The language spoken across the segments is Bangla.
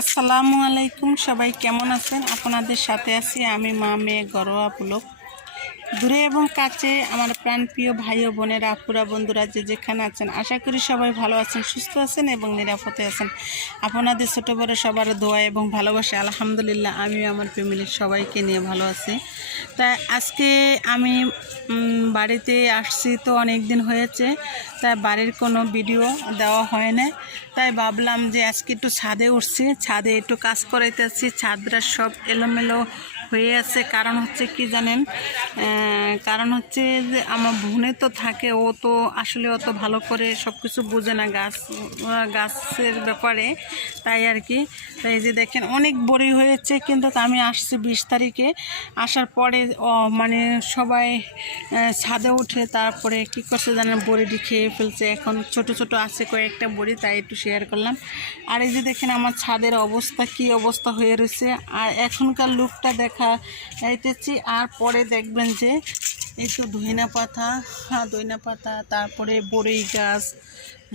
আসসালামু আলাইকুম, সবাই কেমন আছেন? আপনাদের সাথে আছি আমি মা মেয়ে ঘরোয়া পুলক। দূরে এবং কাছে আমার প্রাণপ্রিয় ভাই ও বোনেরা, আপুরা, বন্ধুরা যে যেখানে আছেন, আশা করি সবাই ভালো আছেন, সুস্থ আছেন এবং নিরাপদে আছেন। আপনাদের ছোটো বড়ো সবার দোয়া এবং ভালোবাসা আলহামদুলিল্লাহ আমি আমার ফ্যামিলির সবাইকে নিয়ে ভালো আছি। তাই আজকে আমি বাড়িতে আসছি, তো অনেক দিন হয়েছে, তাই বাড়ির কোনো ভিডিও দেওয়া হয় না। তাই ভাবলাম যে আজকে একটু ছাদে উঠছি, ছাদে একটু কাজ করাইতেছি। ছাদরা সব এলোমেলো হয়ে আছে। কারণ হচ্ছে কি জানেন, কারণ হচ্ছে যে আমার বোনে তো থাকে, ও তো আসলে অত ভালো করে সব কিছু বোঝে না গাছের ব্যাপারে, তাই আর কি। তাই যে দেখেন অনেক বড়ি হয়েছে, কিন্তু আমি আসছি 20 তারিখে। আসার পরে মানে সবাই ছাদে উঠে তারপরে কি করছে জানেন, বড়িটি খেয়ে ফেলছে। এখন ছোট ছোট আছে কয়েকটা বড়ি, তাই একটু শেয়ার করলাম। আর এই যে দেখেন আমার ছাদের অবস্থা, কি অবস্থা হয়ে রয়েছে। আর এখনকার লুকটা দেখা যাইতেছি, আর পরে দেখবেন যে একটু ধইনা পাতা, তারপরে বড়ই গাছ,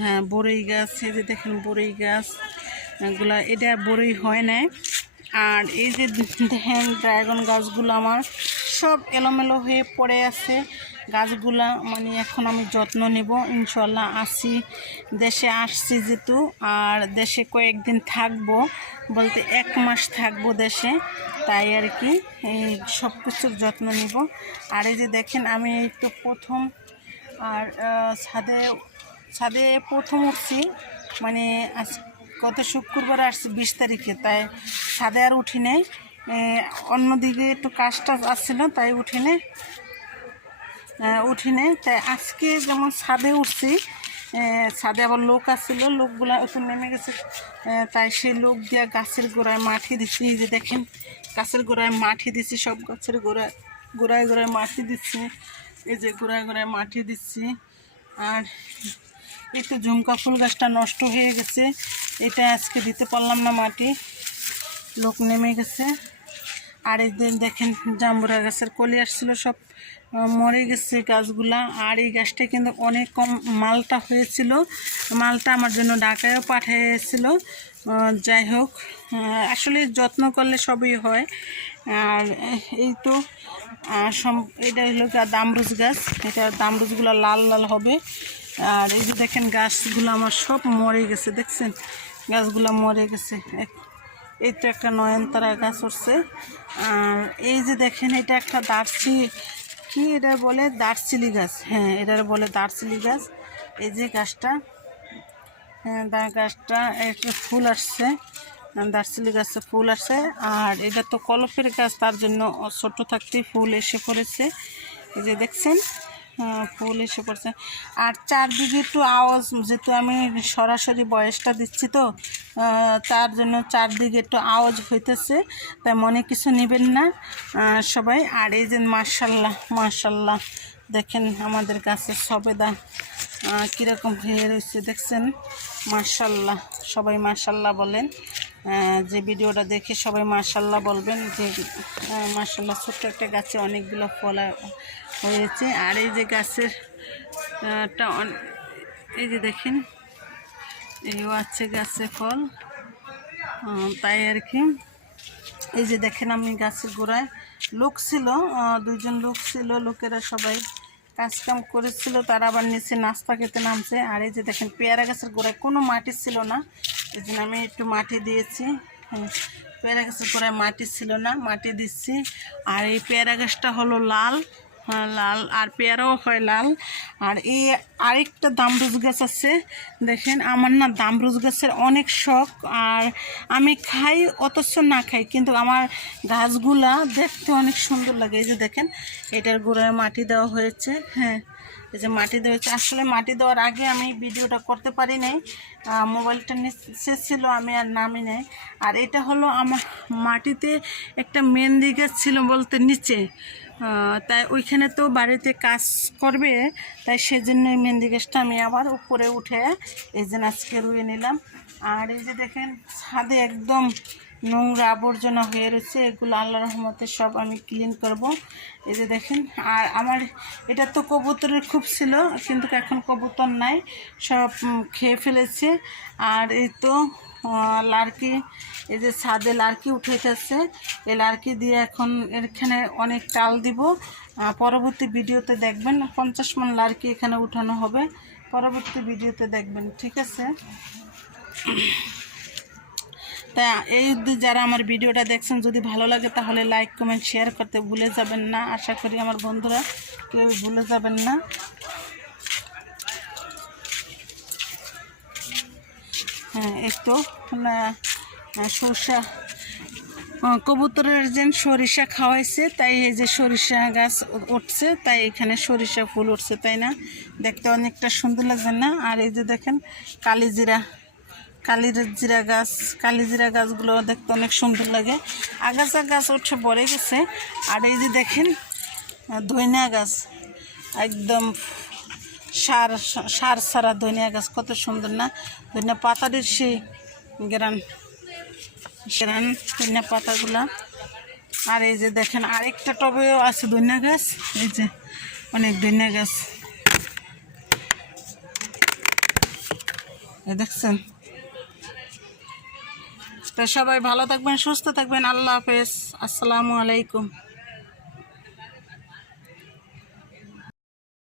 হ্যাঁ বড়ই গাছ, এই যে দেখেন বড়ই গাছ এগুলা, এটা বড়ই হয় না। আর এই যে দেখেন ড্রাগন গাছগুলো আমার সব এলোমেলো হয়ে পড়ে আছে গাছগুলা। মানে এখন আমি যত্ন নেব ইনশাল্লাহ। দেশে আসছি যেহেতু, আর দেশে কয়েকদিন থাকবো, বলতে 1 মাস থাকবো দেশে, তাই আর কি এই সব কিছুর যত্ন নেব। আর এই যে দেখেন আমি এই তো প্রথম আর ছাদে প্রথম উঠছি, মানে আজ গত শুক্রবার আসছি 20 তারিখে, তাই ছাদে আর উঠি নাই। অন্যদিকে একটু কাজটা আসছিল, তাই উঠি নাই। তাই আজকে যেমন ছাদে উঠছি, ছাদে আবার লোক আসছিল, লোকগুলা একটু নেমে গেছে, তাই সেই লোক দিয়ে গাছের গোড়ায় মাটি দিচ্ছি। এই যে দেখেন গাছের গোড়ায় মাটি দিচ্ছি, সব গাছের গোড়ায় মাটি দিচ্ছি। এই যে গোড়ায় মাটি দিচ্ছি। আর একটু ঝুমকা ফুল গাছটা নষ্ট হয়ে গেছে, এটা আজকে দিতে পারলাম না মাটি, লোক নেমে গেছে। আর এই দেখেন জাম্বুরা গাছের কলি আসছিল, সব মরে গেছে গাছগুলা। আর এই গাছটা কিন্তু অনেক কম মালটা হয়েছিল, মালটা আমার জন্য ঢাকায়ও পাঠিয়েছিল। যাই হোক, আসলে যত্ন করলে সবই হয়। আর এই তো এটা হলো দামরুজ গাছ, এটা দামরুজগুলো লাল লাল হবে। আর এই যে দেখেন গাছগুলো আমার সব মরে গেছে, দেখছেন গাছগুলো মরে গেছে। এই তো একটা নয়নতারা গাছ উঠছে। আর এই যে দেখেন এটা একটা কি এটা বলে, দারচিলি গাছ, হ্যাঁ এটা বলে দারচিলি গাছ। এই যে গাছটা, হ্যাঁ গাছটা একটা ফুল আসছে, দারচিলি গাছে ফুল আসছে। আর এটা তো কলপের গাছ, তার জন্য ছোট থাকতেই ফুল এসে পড়েছে। এই যে দেখছেন ফুল এসে পড়ছে। আর চারদিকে একটু আওয়াজ, যেহেতু আমি সরাসরি বয়সটা দিচ্ছি, তো তার জন্য চারদিকে একটু আওয়াজ হইতেছে, তাই মনে কিছু নেবেন না সবাই। আর এই যে মাশাল্লাহ দেখেন আমাদের গাছের সবেদা কীরকম হয়ে রয়েছে, দেখছেন মাশাল্লাহ। সবাই মাশাল্লাহ বলেন, যে ভিডিওটা দেখে সবাই মাশাল্লাহ বলবেন, যে মাশাল্লাহ ছোট্ট একটা গাছে অনেকগুলো ফল হয়েছে। আর এই যে গাছের এই যে দেখেন এইও আছে গাছে ফল, তাই আর কি। এই যে দেখেন আমি গাছের গোড়ায় লোক ছিল, 2জন লোক ছিল, লোকেরা সবাই কাজকাম করেছিল, তারা আবার নিচে নাস্তা খেতে নামছে। আর এই যে দেখেন পেয়ারা গাছের গোড়ায় কোনো মাটি ছিল না, এই জন্য আমি একটু মাটি দিয়েছি। পেয়ারা গাছের গোড়ায় মাটি ছিল না, মাটি দিচ্ছি। আর এই পেয়ারা গাছটা হলো লাল, আর পেয়ারাও হয় লাল। আর এই আরেকটা দামরুজ গাছ আছে, দেখেন আমার না দামরুজ গাছের অনেক শখ, আর আমি খাই অথচ না খাই, কিন্তু আমার গাছগুলা দেখতে অনেক সুন্দর লাগে। এই যে দেখেন এটার গোড়ায় মাটি দেওয়া হয়েছে, হ্যাঁ এই যে মাটি দেওয়া হয়েছে। আসলে মাটি দেওয়ার আগে আমি ভিডিওটা করতে পারি নাই, মোবাইলটা নিচে ছিল, আমি আর নামি নাই। আর এটা হলো আমার মাটিতে একটা মেহেন্দি গাছ ছিল, বলতে নিচে, তাই ওইখানে তো বাড়িতে কাজ করবে, তাই সেজন্য মেহেন্দি গাছটা আমি আবার উপরে উঠে এই যে আজকে রুয়ে নিলাম। আর এই যে দেখেন ছাদে একদম নোংরা আবর্জনা হয়ে রয়েছে, এগুলো আল্লাহর রহমতে সব আমি ক্লিন করব। এই যে দেখেন, আর আমার এটা তো কবুতরের খুব ছিল, কিন্তু এখন কবুতর নাই, সব খেয়ে ফেলেছে। আর এই তো লার্কি, এই যে ছাদে লার্কি উঠেছে, এই লার্কি দিয়ে এখন এখানে অনেক টাল দিব। পরবর্তী ভিডিওতে দেখবেন 50 মণ লার্কি এখানে উঠানো হবে, পরবর্তী ভিডিওতে দেখবেন, ঠিক আছে? তা এই যারা আমার ভিডিওটা দেখছেন, যদি ভালো লাগে তাহলে লাইক কমেন্ট শেয়ার করতে ভুলে যাবেন না। আশা করি আমার বন্ধুরা কেউ ভুলে যাবেন না। হ্যাঁ, এই তো সরষা কবুতরের যে সরিষা খাওয়াইছে, তাই এই যে সরিষা গাছ উঠছে, তাই এখানে সরিষা ফুল উঠছে, তাই না? দেখতে অনেকটা সুন্দর লাগবে না? আর এই যে দেখেন কালিজিরা গাছ, কালিজিরা গাছগুলো দেখতে অনেক সুন্দর লাগে। আগাছা গাছ উঠে পড়ে গেছে। আর এই যে দেখেন ধনিয়া গাছ, একদম সার ছাড়া ধনিয়া গাছ, কত সুন্দর না? ধনিয়া পাতার সেই গ্রান ধনিয়া পাতাগুলা। আর এই যে দেখেন আরেকটা টবেও আছে ধনিয়া গাছ, এই যে অনেক ধনিয়া গাছ, দেখছেন? তো সবাই ভালো থাকবেন, সুস্থ থাকবেন। আল্লাহ হাফেজ, আসসালামু আলাইকুম।